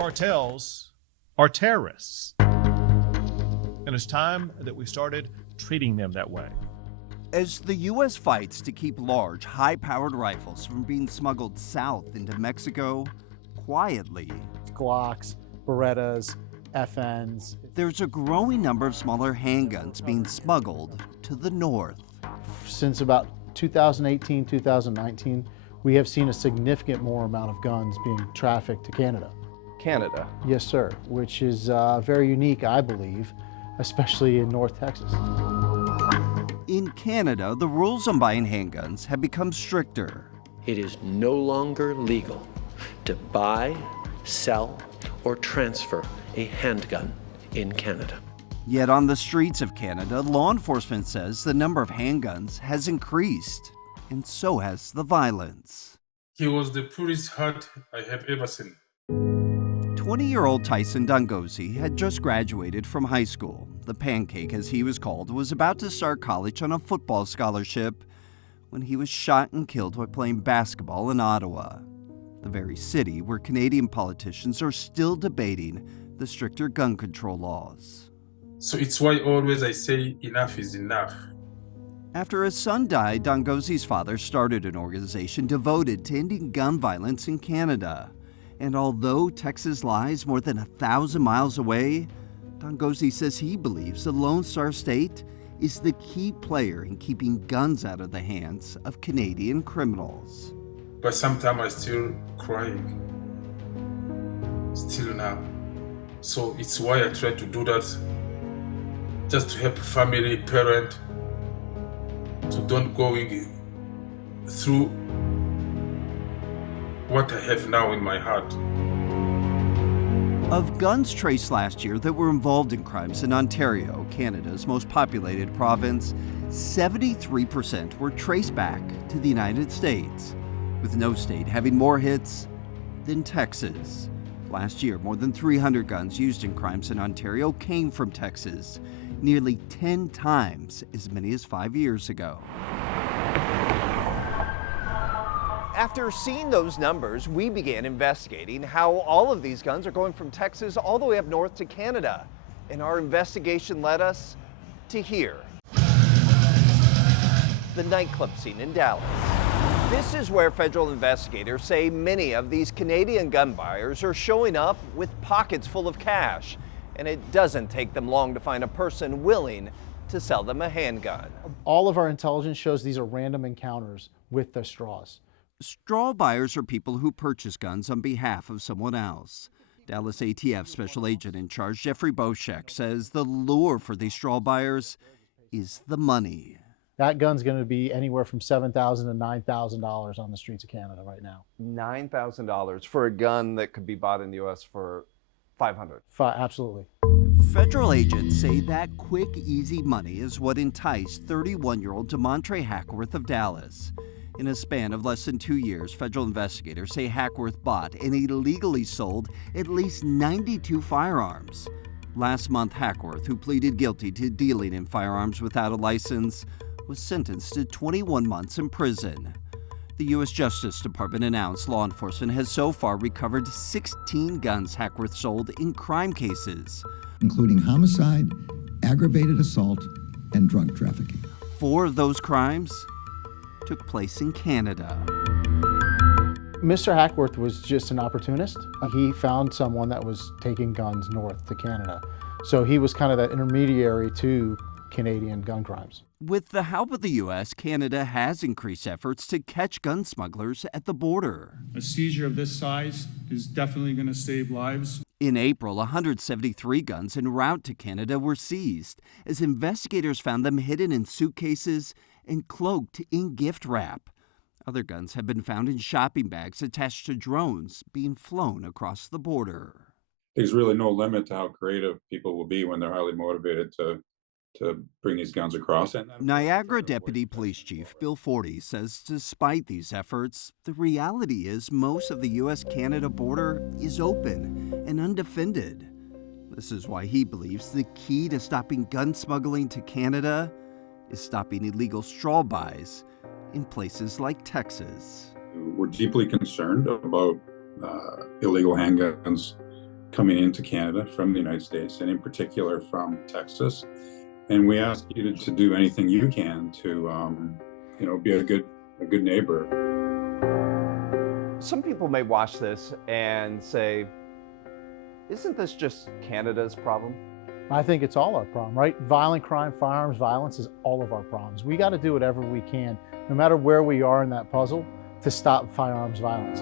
cartels are terrorists. And it's time that we started treating them that way. As the U.S. fights to keep large, high-powered rifles from being smuggled south into Mexico, quietly, Glocks, Berettas, FNs. There's a growing number of smaller handguns being smuggled to the north. Since about 2018, 2019, we have seen a significant more amount of guns being trafficked to Canada. Canada? Yes, sir, which is very unique, I believe, especially in North Texas. In Canada, the rules on buying handguns have become stricter. It is no longer legal to buy, sell, or transfer a handgun in Canada. Yet on the streets of Canada, law enforcement says the number of handguns has increased, and so has the violence. He was the purest heart I have ever seen. 20-year-old Tyson Dungozi had just graduated from high school. The pancake, as he was called, was about to start college on a football scholarship when he was shot and killed while playing basketball in Ottawa, the very city where Canadian politicians are still debating the stricter gun control laws. So it's why always I say enough is enough. After his son died, Dungozi's father started an organization devoted to ending gun violence in Canada. And although Texas lies more than 1,000 miles away, Dungozi says he believes the Lone Star State is the key player in keeping guns out of the hands of Canadian criminals. But sometimes I still crying. Still now. So it's why I try to do that. Just to help family, parent, to don't going through what I have now in my heart. Of guns traced last year that were involved in crimes in Ontario, Canada's most populated province, 73% were traced back to the United States, with no state having more hits than Texas. Last year, more than 300 guns used in crimes in Ontario came from Texas, nearly 10 times as many as 5 years ago. After seeing those numbers, we began investigating how all of these guns are going from Texas all the way up north to Canada. And our investigation led us to here, the nightclub scene in Dallas. This is where federal investigators say many of these Canadian gun buyers are showing up with pockets full of cash. And it doesn't take them long to find a person willing to sell them a handgun. All of our intelligence shows these are random encounters with the straws. Straw buyers are people who purchase guns on behalf of someone else. Dallas ATF Special Agent in charge Jeffrey Boschek says the lure for these straw buyers is the money. That gun's going to be anywhere from $7,000 to $9,000 on the streets of Canada right now. $9,000 for a gun that could be bought in the U.S. for $500. Absolutely. Federal agents say that quick, easy money is what enticed 31-year-old DeMontre Hackworth of Dallas. In a span of less than 2 years, federal investigators say Hackworth bought and illegally sold at least 92 firearms. Last month, Hackworth, who pleaded guilty to dealing in firearms without a license, was sentenced to 21 months in prison. The U.S. Justice Department announced law enforcement has so far recovered 16 guns Hackworth sold in crime cases, including homicide, aggravated assault, and drug trafficking. 4 of those crimes took place in Canada. Mr. Hackworth was just an opportunist. He found someone that was taking guns north to Canada. So he was kind of that intermediary to Canadian gun crimes. With the help of the U.S., Canada has increased efforts to catch gun smugglers at the border. A seizure of this size is definitely going to save lives. In April, 173 guns en route to Canada were seized as investigators found them hidden in suitcases and cloaked in gift wrap. Other guns have been found in shopping bags attached to drones being flown across the border. There's really no limit to how creative people will be when they're highly motivated to bring these guns across. Niagara Deputy Police Chief Bill Forty says despite these efforts, the reality is most of the U.S.-Canada border is open and undefended. This is why he believes the key to stopping gun smuggling to Canada is stopping illegal straw buys in places like Texas. We're deeply concerned about illegal handguns coming into Canada from the United States, and in particular from Texas. And we ask you to do anything you can to, be a good neighbor. Some people may watch this and say, isn't this just Canada's problem? I think it's all our problem, right? Violent crime, firearms violence is all of our problems. We got to do whatever we can, no matter where we are in that puzzle, to stop firearms violence.